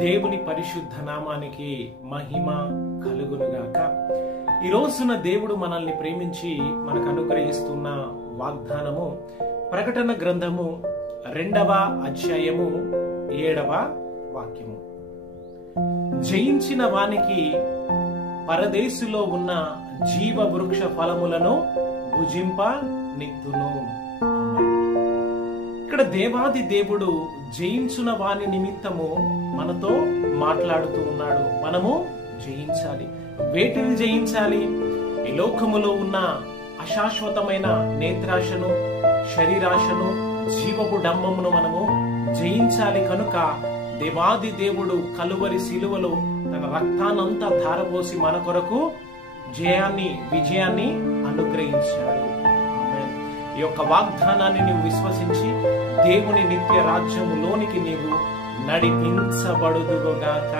దేవుని పరిశుద్ధ నామానికి మహిమ కలుగునుగాక. ఈ రోజున దేవుడు మనల్ని ప్రేమించి మనకు అనుగ్రహిస్తున్న వాగ్దానము ప్రకటన గ్రంథము 2వ అధ్యాయము 7వ వాక్యము. జయించిన వానికి పరదేశులో ఉన్న జీవ వృక్ష ఫలములను భుజింప నిత్తును. ఇక్కడ దేవాది దేవుడు జయించిన వాని నిమిత్తము మనతో మాట్లాడుతూ ఉన్నాడు. మనము జయించాలి. వేటిని జయించాలి? ఈ లోకములో ఉన్న అశాశ్వతమైన నేత్రాశను, శరీరాశను, జీవపు డంబమును మనము జయించాలి. కనుక దేవాది దేవుడు కలువరి శిలువలో తన రక్తానంతా ధారపోసి మన కొరకు విజయాన్ని అనుగ్రహించాడు. ఈ యొక్క వాగ్దానాన్ని నీవు విశ్వసించి దేవుని నిత్య రాజ్యములోనికి నీవు నడిపించబడుదుగాక.